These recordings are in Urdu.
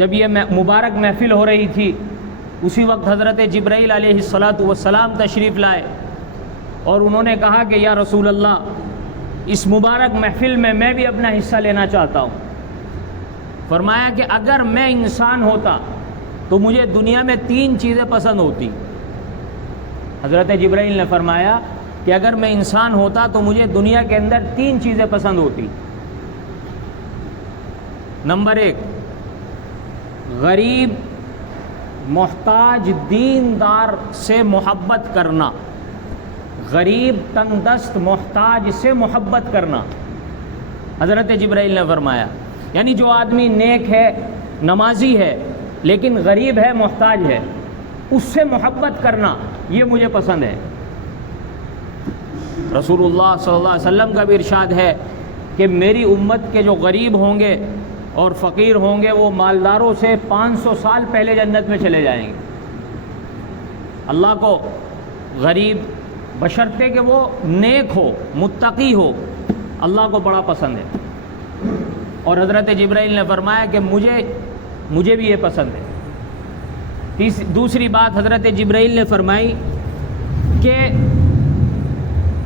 جب یہ مبارک محفل ہو رہی تھی اسی وقت حضرت جبرائیل علیہ الصلاۃ والسلام تشریف لائے اور انہوں نے کہا کہ یا رسول اللہ اس مبارک محفل میں بھی اپنا حصہ لینا چاہتا ہوں۔ فرمایا کہ اگر میں انسان ہوتا تو مجھے دنیا میں 3 چیزیں پسند ہوتی۔ حضرت جبرائیل نے فرمایا کہ اگر میں انسان ہوتا تو مجھے دنیا کے اندر 3 چیزیں پسند ہوتی۔ نمبر 1، غریب محتاج دیندار سے محبت کرنا، غریب تنگ دست محتاج سے محبت کرنا۔ حضرت جبرائیل نے فرمایا یعنی جو آدمی نیک ہے، نمازی ہے، لیکن غریب ہے، محتاج ہے، اس سے محبت کرنا یہ مجھے پسند ہے۔ رسول اللہ صلی اللہ علیہ وسلم کا بھی ارشاد ہے کہ میری امت کے جو غریب ہوں گے اور فقیر ہوں گے وہ مالداروں سے 500 سال پہلے جنت میں چلے جائیں گے۔ اللہ کو غریب بشرطے کہ وہ نیک ہو، متقی ہو، اللہ کو بڑا پسند ہے۔ اور حضرت جبرائیل نے فرمایا کہ مجھے بھی یہ پسند ہے۔ دوسری بات حضرت جبرائیل نے فرمائی کہ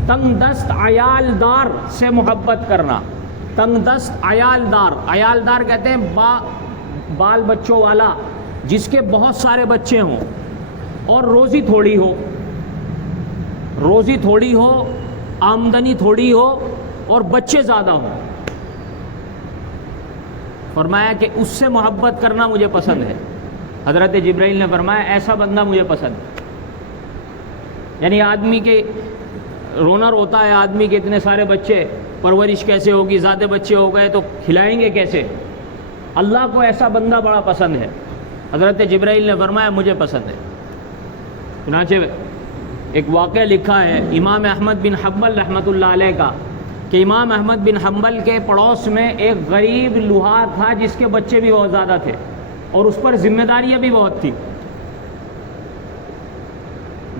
تنگ دست عیال دار سے محبت کرنا۔ تنگ دست عیال دار کہتے ہیں بال بچوں والا، جس کے بہت سارے بچے ہوں اور روزی تھوڑی ہو، آمدنی تھوڑی ہو اور بچے زیادہ ہوں۔ فرمایا کہ اس سے محبت کرنا مجھے پسند ہے۔ حضرت جبرائیل نے فرمایا ایسا بندہ مجھے پسند ہے۔ یعنی آدمی کے رونا روتا ہے، آدمی کے اتنے سارے بچے، پرورش کیسے ہوگی، زیادہ بچے ہو گئے تو کھلائیں گے کیسے؟ اللہ کو ایسا بندہ بڑا پسند ہے۔ حضرت جبرائیل نے فرمایا مجھے پسند ہے۔ چنانچہ ایک واقعہ لکھا ہے امام احمد بن حنبل رحمۃ اللہ علیہ کا کہ امام احمد بن حنبل کے پڑوس میں ایک غریب لوہار تھا جس کے بچے بھی بہت زیادہ تھے اور اس پر ذمہ داریاں بھی بہت تھیں۔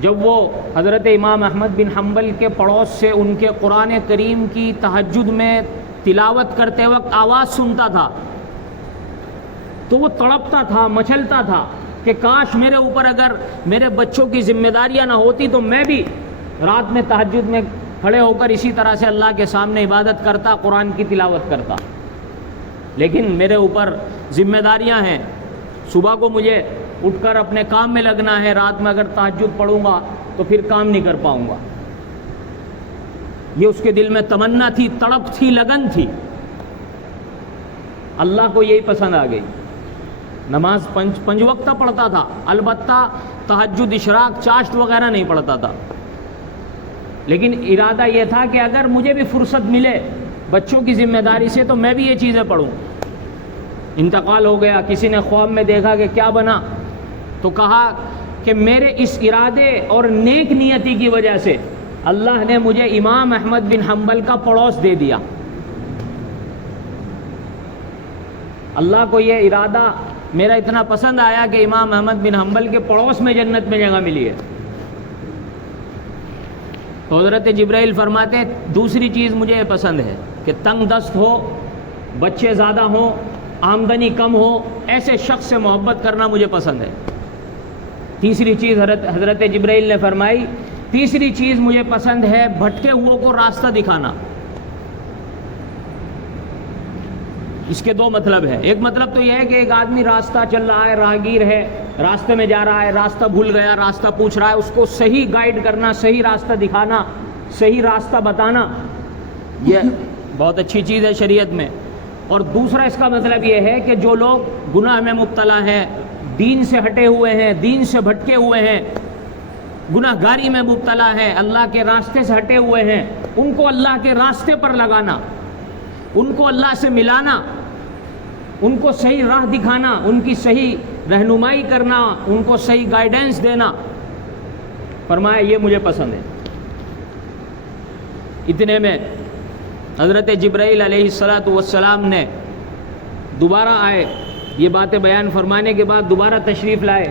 جب وہ حضرت امام احمد بن حنبل کے پڑوس سے ان کے قرآن کریم کی تہجد میں تلاوت کرتے وقت آواز سنتا تھا تو وہ تڑپتا تھا، مچلتا تھا کہ کاش میرے اوپر اگر میرے بچوں کی ذمہ داریاں نہ ہوتی تو میں بھی رات میں تہجد میں کھڑے ہو کر اسی طرح سے اللہ کے سامنے عبادت کرتا، قرآن کی تلاوت کرتا۔ لیکن میرے اوپر ذمہ داریاں ہیں، صبح کو مجھے اٹھ کر اپنے کام میں لگنا ہے، رات میں اگر تہجد پڑھوں گا تو پھر کام نہیں کر پاؤں گا۔ یہ اس کے دل میں تمنا تھی، تڑپ تھی، لگن تھی۔ اللہ کو یہی پسند آ گئی۔ نماز 5 وقتہ پڑھتا تھا، البتہ تہجد، اشراق، چاشت وغیرہ نہیں پڑھتا تھا، لیکن ارادہ یہ تھا کہ اگر مجھے بھی فرصت ملے بچوں کی ذمہ داری سے تو میں بھی یہ چیزیں پڑھوں۔ انتقال ہو گیا، کسی نے خواب میں دیکھا کہ کیا بنا تو کہا کہ میرے اس ارادے اور نیک نیتی کی وجہ سے اللہ نے مجھے امام احمد بن حنبل کا پڑوس دے دیا۔ اللہ کو یہ ارادہ میرا اتنا پسند آیا کہ امام احمد بن حنبل کے پڑوس میں جنت میں جگہ ملی ہے۔ تو حضرت جبرائیل فرماتے ہیں دوسری چیز مجھے یہ پسند ہے کہ تنگ دست ہو، بچے زیادہ ہوں، آمدنی کم ہو، ایسے شخص سے محبت کرنا مجھے پسند ہے۔ تیسری چیز حضرت جبرائیل نے فرمائی، تیسری چیز مجھے پسند ہے بھٹکے ہوئے کو راستہ دکھانا۔ اس کے 2 مطلب ہیں۔ ایک مطلب تو یہ ہے کہ ایک آدمی راستہ چل رہا ہے، راہگیر ہے، راستے میں جا رہا ہے، راستہ بھول گیا، راستہ پوچھ رہا ہے، اس کو صحیح گائیڈ کرنا، صحیح راستہ دکھانا، صحیح راستہ بتانا، یہ بہت اچھی چیز ہے شریعت میں۔ اور دوسرا اس کا مطلب یہ ہے کہ جو لوگ گناہ میں مبتلا ہیں، دین سے ہٹے ہوئے ہیں، دین سے بھٹکے ہوئے ہیں، گناہ گاری میں مبتلا ہے، اللہ کے راستے سے ہٹے ہوئے ہیں، ان کو اللہ کے راستے پر لگانا، ان کو اللہ سے ملانا، ان کو صحیح راہ دکھانا، ان کی صحیح رہنمائی کرنا، ان کو صحیح گائیڈنس دینا، فرمایا یہ مجھے پسند ہے۔ اتنے میں حضرت جبرائیل علیہ السلام نے دوبارہ آئے، یہ باتیں بیان فرمانے کے بعد دوبارہ تشریف لائے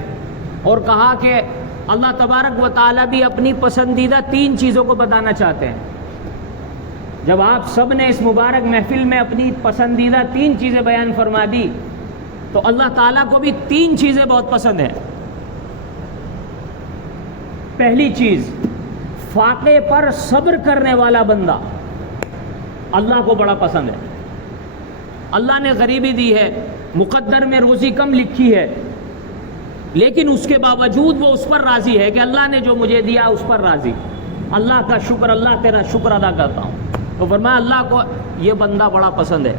اور کہا کہ اللہ تبارک و تعالیٰ بھی اپنی پسندیدہ 3 چیزوں کو بتانا چاہتے ہیں۔ جب آپ سب نے اس مبارک محفل میں اپنی پسندیدہ 3 چیزیں بیان فرما دی تو اللہ تعالیٰ کو بھی 3 چیزیں بہت پسند ہیں. پہلی چیز، فاقے پر صبر کرنے والا بندہ اللہ کو بڑا پسند ہے. اللہ نے غریبی دی ہے، مقدر میں روزی کم لکھی ہے، لیکن اس کے باوجود وہ اس پر راضی ہے کہ اللہ نے جو مجھے دیا اس پر راضی. اللہ کا شکر، اللہ تیرا شکر ادا کرتا ہوں. تو فرمایا اللہ کو یہ بندہ بڑا پسند ہے.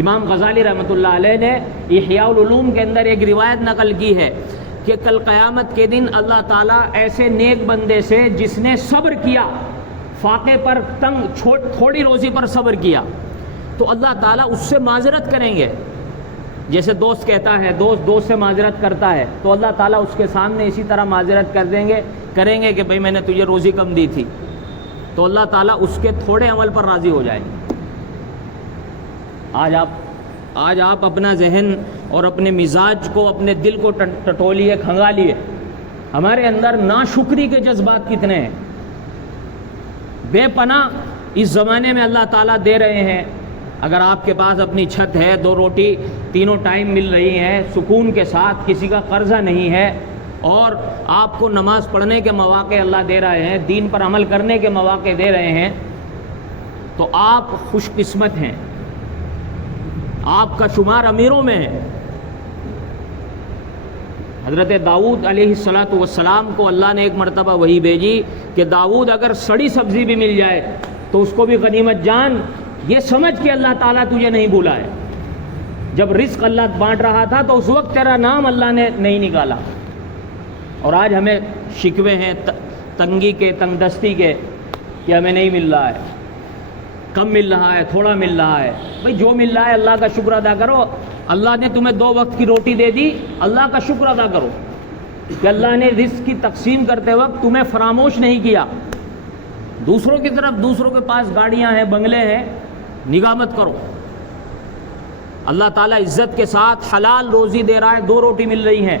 امام غزالی رحمۃ اللہ علیہ نے احیاء العلوم کے اندر ایک روایت نقل کی ہے کہ کل قیامت کے دن اللہ تعالیٰ ایسے نیک بندے سے جس نے صبر کیا، فاقے پر تھوڑی روزی پر صبر کیا، تو اللہ تعالیٰ اس سے معذرت کریں گے. جیسے دوست کہتا ہے، دوست سے معذرت کرتا ہے، تو اللہ تعالیٰ اس کے سامنے اسی طرح معذرت کریں گے کہ بھئی میں نے تجھے روزی کم دی تھی. تو اللہ تعالیٰ اس کے تھوڑے عمل پر راضی ہو جائیں گے. آج آپ اپنا ذہن اور اپنے مزاج کو، اپنے دل کو ٹٹولیے، کھنگالیے. ہمارے اندر ناشکری کے جذبات کتنے ہیں. بے پناہ اس زمانے میں اللہ تعالیٰ دے رہے ہیں. اگر آپ کے پاس اپنی چھت ہے، 2 روٹی تینوں ٹائم مل رہی ہیں سکون کے ساتھ، کسی کا قرضہ نہیں ہے، اور آپ کو نماز پڑھنے کے مواقع اللہ دے رہے ہیں، دین پر عمل کرنے کے مواقع دے رہے ہیں، تو آپ خوش قسمت ہیں. آپ کا شمار امیروں میں ہے. حضرت داؤد علیہ السلام کو اللہ نے ایک مرتبہ وحی بھیجی کہ داؤد اگر سڑی سبزی بھی مل جائے تو اس کو بھی غنیمت جان، یہ سمجھ کہ اللہ تعالیٰ تجھے نہیں بھولا ہے. جب رزق اللہ بانٹ رہا تھا تو اس وقت تیرا نام اللہ نے نہیں نکالا. اور آج ہمیں شکوے ہیں تنگی کے، تنگ دستی کے، کہ ہمیں نہیں مل رہا ہے، کم مل رہا ہے، تھوڑا مل رہا ہے. بھئی جو مل رہا ہے اللہ کا شکر ادا کرو. اللہ نے تمہیں 2 وقت کی روٹی دے دی، اللہ کا شکر ادا کرو کہ اللہ نے رزق کی تقسیم کرتے وقت تمہیں فراموش نہیں کیا. دوسروں کی طرف، دوسروں کے پاس گاڑیاں ہیں، بنگلے ہیں، نگاہ مت کرو. اللہ تعالیٰ عزت کے ساتھ حلال روزی دے رہا ہے، 2 روٹی مل رہی ہیں،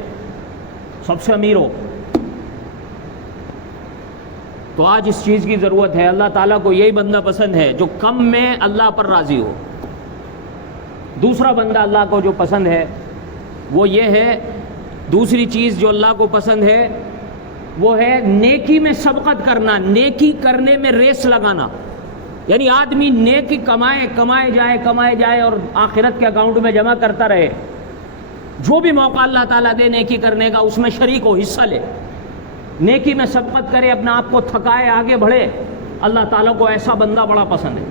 سب سے امیر ہو. تو آج اس چیز کی ضرورت ہے. اللہ تعالیٰ کو یہی بندہ پسند ہے جو کم میں اللہ پر راضی ہو. دوسرا بندہ اللہ کو جو پسند ہے وہ یہ ہے، دوسری چیز جو اللہ کو پسند ہے وہ ہے نیکی میں سبقت کرنا، نیکی کرنے میں ریس لگانا. یعنی آدمی نیکی کمائے جائے اور آخرت کے اکاؤنٹ میں جمع کرتا رہے. جو بھی موقع اللہ تعالیٰ دے نیکی کرنے کا اس میں شریک ہو، حصہ لے، نیکی میں سبقت کرے، اپنے آپ کو تھکائے، آگے بڑھے. اللہ تعالیٰ کو ایسا بندہ بڑا پسند ہے.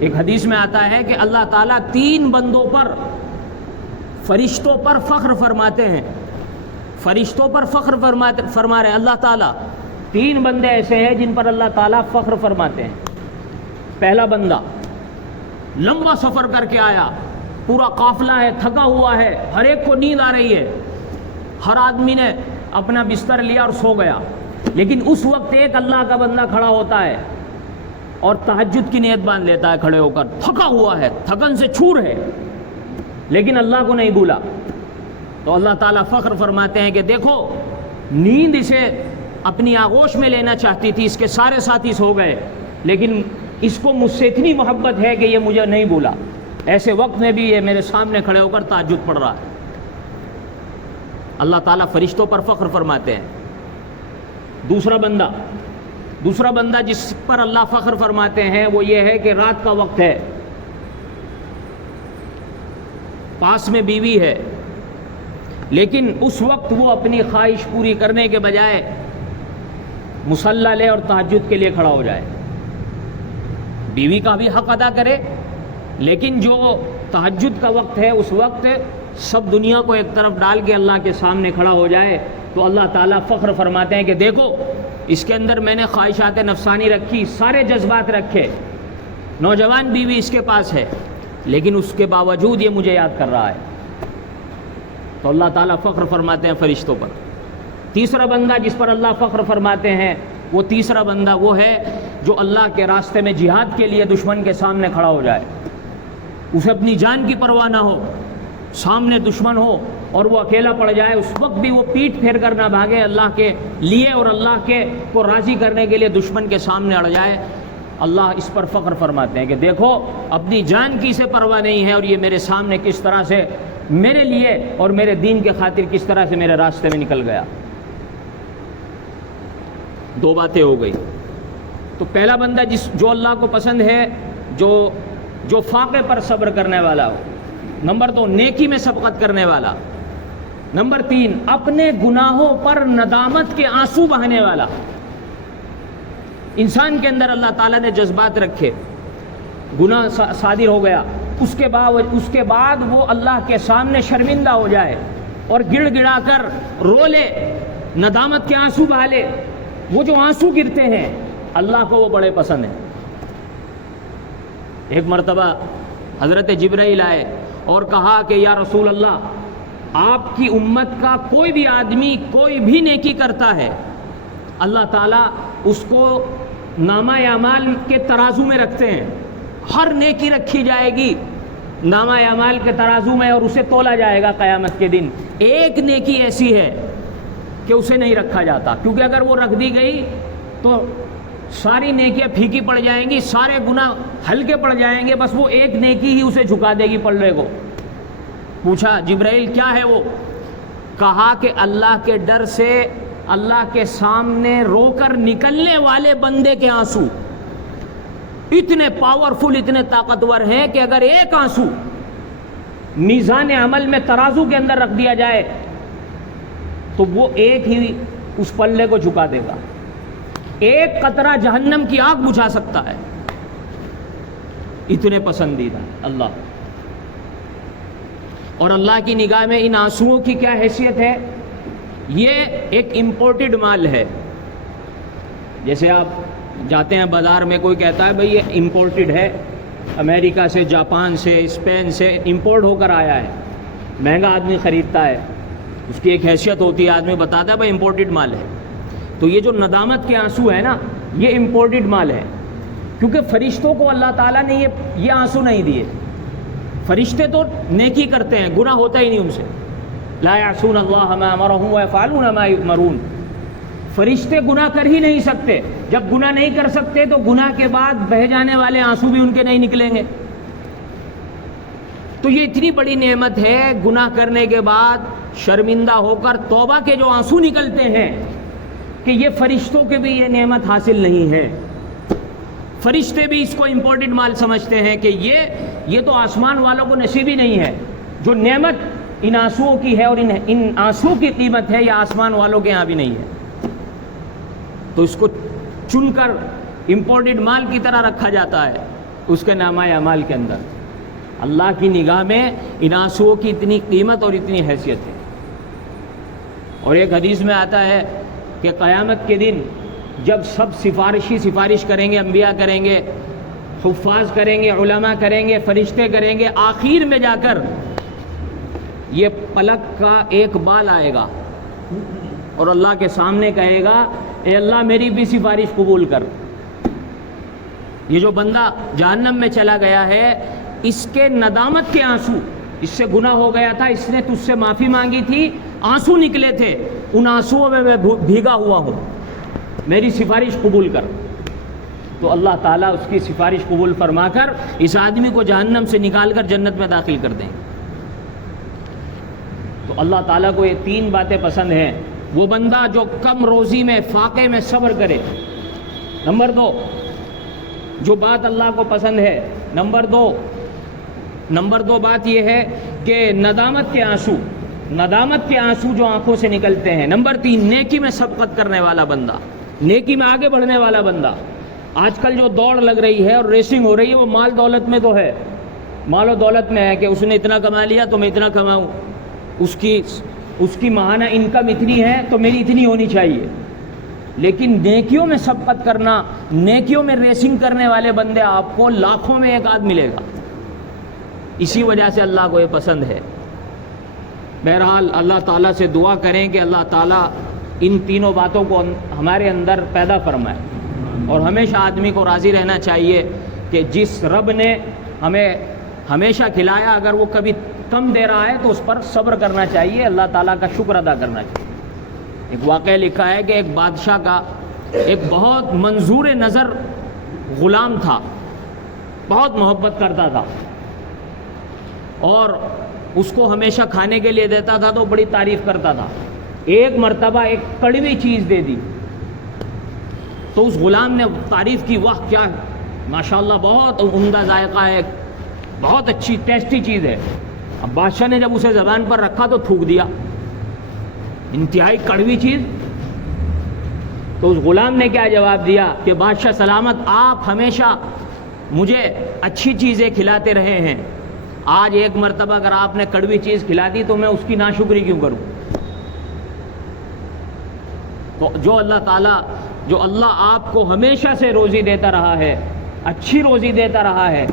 ایک حدیث میں آتا ہے کہ اللہ تعالیٰ 3 بندوں پر، فرشتوں پر فخر فرماتے ہیں. فرشتوں پر فخر فرما رہے ہیں اللہ تعالیٰ. 3 بندے ایسے ہیں جن پر اللہ تعالیٰ فخر فرماتے ہیں. پہلا بندہ لمبا سفر کر کے آیا، پورا قافلہ ہے، تھکا ہوا ہے، ہر ایک کو نیند آ رہی ہے، ہر آدمی نے اپنا بستر لیا اور سو گیا، لیکن اس وقت ایک اللہ کا بندہ کھڑا ہوتا ہے اور تہجد کی نیت باندھ لیتا ہے کھڑے ہو کر. تھکا ہوا ہے، تھکن سے چور ہے، لیکن اللہ کو نہیں بھولا. تو اللہ تعالیٰ فخر فرماتے ہیں کہ دیکھو، نیند اسے اپنی آغوش میں لینا چاہتی تھی، اس کے سارے ساتھی سو گئے، لیکن اس کو مجھ سے اتنی محبت ہے کہ یہ مجھے نہیں بھولا. ایسے وقت میں بھی یہ میرے سامنے کھڑے ہو کر تہجد پڑھ رہا ہے. اللہ تعالیٰ فرشتوں پر فخر فرماتے ہیں. دوسرا بندہ جس پر اللہ فخر فرماتے ہیں وہ یہ ہے کہ رات کا وقت ہے، پاس میں بیوی ہے، لیکن اس وقت وہ اپنی خواہش پوری کرنے کے بجائے مصلی لے اور تہجد کے لیے کھڑا ہو جائے. بیوی کا بھی حق ادا کرے، لیکن جو تہجد کا وقت ہے اس وقت سب دنیا کو ایک طرف ڈال کے اللہ کے سامنے کھڑا ہو جائے. تو اللہ تعالیٰ فخر فرماتے ہیں کہ دیکھو، اس کے اندر میں نے خواہشات نفسانی رکھی، سارے جذبات رکھے، نوجوان بیوی اس کے پاس ہے، لیکن اس کے باوجود یہ مجھے یاد کر رہا ہے. تو اللہ تعالیٰ فخر فرماتے ہیں فرشتوں پر. تیسرا بندہ جس پر اللہ فخر فرماتے ہیں وہ تیسرا بندہ وہ ہے جو اللہ کے راستے میں جہاد کے لیے دشمن کے سامنے کھڑا ہو جائے. اسے اپنی جان کی پرواہ نہ ہو، سامنے دشمن ہو اور وہ اکیلا پڑ جائے، اس وقت بھی وہ پیٹھ پھیر کر نہ بھاگے اللہ کے لیے اور اللہ کے کو راضی کرنے کے لیے دشمن کے سامنے اڑ جائے. اللہ اس پر فخر فرماتے ہیں کہ دیکھو، اپنی جان کی اسے پرواہ نہیں ہے اور یہ میرے سامنے کس طرح سے میرے لیے اور میرے دین کے خاطر کس طرح سے میرے راستے میں نکل گیا. دو باتیں ہو گئی. تو پہلا بندہ جو اللہ کو پسند ہے، جو فاقے پر صبر کرنے والا ہو. نمبر 2 نیکی میں سبقت کرنے والا. نمبر 3 اپنے گناہوں پر ندامت کے آنسو بہانے والا. انسان کے اندر اللہ تعالیٰ نے جذبات رکھے، گناہ صادر ہو گیا، اس کے بعد وہ اللہ کے سامنے شرمندہ ہو جائے اور گڑ گڑا کر رو لے، ندامت کے آنسو بہا لے. وہ جو آنسو گرتے ہیں اللہ کو وہ بڑے پسند ہیں. ایک مرتبہ حضرت جبرائیل آئے اور کہا کہ یا رسول اللہ، آپ کی امت کا کوئی بھی آدمی کوئی بھی نیکی کرتا ہے، اللہ تعالیٰ اس کو نامہ اعمال کے ترازو میں رکھتے ہیں. ہر نیکی رکھی جائے گی نامہ اعمال کے ترازو میں اور اسے تولا جائے گا قیامت کے دن. ایک نیکی ایسی ہے کہ اسے نہیں رکھا جاتا، کیونکہ اگر وہ رکھ دی گئی تو ساری نیکیاں پھیکی پڑ جائیں گی، سارے گناہ ہلکے پڑ جائیں گے. بس وہ ایک نیکی ہی اسے جھکا دے گی پلڑے کو. پوچھا جبرائیل کیا ہے وہ؟ کہا کہ اللہ کے ڈر سے اللہ کے سامنے رو کر نکلنے والے بندے کے آنسو اتنے پاورفل، اتنے طاقتور ہیں کہ اگر ایک آنسو میزان عمل میں ترازو کے اندر رکھ دیا جائے تو وہ ایک ہی اس پلے کو جھکا دے گا. ایک قطرہ جہنم کی آگ بجھا سکتا ہے. اتنے پسندیدہ اللہ. اور اللہ کی نگاہ میں ان آنسوؤں کی کیا حیثیت ہے؟ یہ ایک امپورٹڈ مال ہے. جیسے آپ جاتے ہیں بازار میں، کوئی کہتا ہے بھئی یہ امپورٹڈ ہے، امریکہ سے، جاپان سے، اسپین سے امپورٹ ہو کر آیا ہے، مہنگا آدمی خریدتا ہے، اس کی ایک حیثیت ہوتی ہے، آدمی بتاتا ہے بھئی امپورٹڈ مال ہے. تو یہ جو ندامت کے آنسو ہے نا، یہ امپورٹڈ مال ہے، کیونکہ فرشتوں کو اللہ تعالیٰ نے یہ آنسو نہیں دیے. فرشتے تو نیکی کرتے ہیں، گناہ ہوتا ہی نہیں ان سے. لا یعصون اللہ ما امرهم ویفعلون ما یؤمرون. فرشتے گناہ کر ہی نہیں سکتے. جب گناہ نہیں کر سکتے تو گناہ کے بعد بہہ جانے والے آنسو بھی ان کے نہیں نکلیں گے. تو یہ اتنی بڑی نعمت ہے، گناہ کرنے کے بعد شرمندہ ہو کر توبہ کے جو آنسو نکلتے ہیں، کہ یہ فرشتوں کے بھی یہ نعمت حاصل نہیں ہے. فرشتے بھی اس کو امپورٹنٹ مال سمجھتے ہیں کہ یہ تو آسمان والوں کو نصیب ہی نہیں ہے. جو نعمت ان آنسوؤں کی ہے اور ان آنسوؤں کی قیمت ہے، یہ آسمان والوں کے ہاں بھی نہیں ہے. تو اس کو چن کر امپورٹنٹ مال کی طرح رکھا جاتا ہے اس کے نامہ اعمال کے اندر. اللہ کی نگاہ میں ان آنسوؤں کی اتنی قیمت اور اتنی حیثیت ہے. اور ایک حدیث میں آتا ہے کہ قیامت کے دن جب سب سفارش کریں گے، انبیاء کریں گے، حفاظ کریں گے، علماء کریں گے، فرشتے کریں گے، آخر میں جا کر یہ پلک کا ایک بال آئے گا اور اللہ کے سامنے کہے گا اے اللہ میری بھی سفارش قبول کر. یہ جو بندہ جہنم میں چلا گیا ہے، اس کے ندامت کے آنسو، اس سے گناہ ہو گیا تھا، اس نے تجھ سے معافی مانگی تھی، آنسو نکلے تھے، ان آنسوؤں میں بھیگا ہوا ہوں، میری سفارش قبول کر. تو اللہ تعالیٰ اس کی سفارش قبول فرما کر اس آدمی کو جہنم سے نکال کر جنت میں داخل کر دیں. تو اللہ تعالیٰ کو یہ 3 باتیں پسند ہیں. وہ بندہ جو کم روزی میں، فاقے میں صبر کرے. نمبر 2 جو بات اللہ کو پسند ہے. نمبر دو بات یہ ہے کہ ندامت کے آنسو جو آنکھوں سے نکلتے ہیں. نمبر 3 نیکی میں سبقت کرنے والا بندہ، نیکی میں آگے بڑھنے والا بندہ. آج کل جو دوڑ لگ رہی ہے اور ریسنگ ہو رہی ہے، وہ مال دولت میں تو ہے، مال و دولت میں ہے کہ اس نے اتنا کما لیا تو میں اتنا کماؤں، اس کی ماہانہ انکم اتنی ہے تو میری اتنی ہونی چاہیے. لیکن نیکیوں میں سبقت کرنا، نیکیوں میں ریسنگ کرنے والے بندے آپ کو لاکھوں میں ایک آدھ ملے گا. اسی وجہ سے اللہ کو یہ پسند ہے. بہرحال اللہ تعالیٰ سے دعا کریں کہ اللہ تعالیٰ ان تینوں باتوں کو ہمارے اندر پیدا فرمائے. اور ہمیشہ آدمی کو راضی رہنا چاہیے کہ جس رب نے ہمیں ہمیشہ کھلایا، اگر وہ کبھی کم دے رہا ہے تو اس پر صبر کرنا چاہیے، اللہ تعالیٰ کا شکر ادا کرنا چاہیے. ایک واقعہ لکھا ہے کہ ایک بادشاہ کا ایک بہت منظور نظر غلام تھا، بہت محبت کرتا تھا، اور اس کو ہمیشہ کھانے کے لیے دیتا تھا تو بڑی تعریف کرتا تھا. ایک مرتبہ ایک کڑوی چیز دے دی تو اس غلام نے تعریف کی, واہ کیا ماشاءاللہ بہت عمدہ ذائقہ ہے, بہت اچھی ٹیسٹی چیز ہے. اب بادشاہ نے جب اسے زبان پر رکھا تو تھوک دیا, انتہائی کڑوی چیز. تو اس غلام نے کیا جواب دیا کہ بادشاہ سلامت, آپ ہمیشہ مجھے اچھی چیزیں کھلاتے رہے ہیں, آج ایک مرتبہ اگر آپ نے کڑوی چیز کھلا دی تو میں اس کی ناشکری کیوں کروں. تو جو اللہ آپ کو ہمیشہ سے روزی دیتا رہا ہے, اچھی روزی دیتا رہا ہے,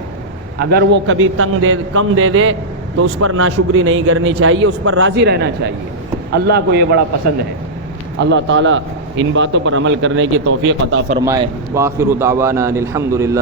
اگر وہ کبھی کم دے دے تو اس پر ناشکری نہیں کرنی چاہیے, اس پر راضی رہنا چاہیے. اللہ کو یہ بڑا پسند ہے. اللہ تعالیٰ ان باتوں پر عمل کرنے کی توفیق عطا فرمائے. وآخر دعوانا الحمدللہ.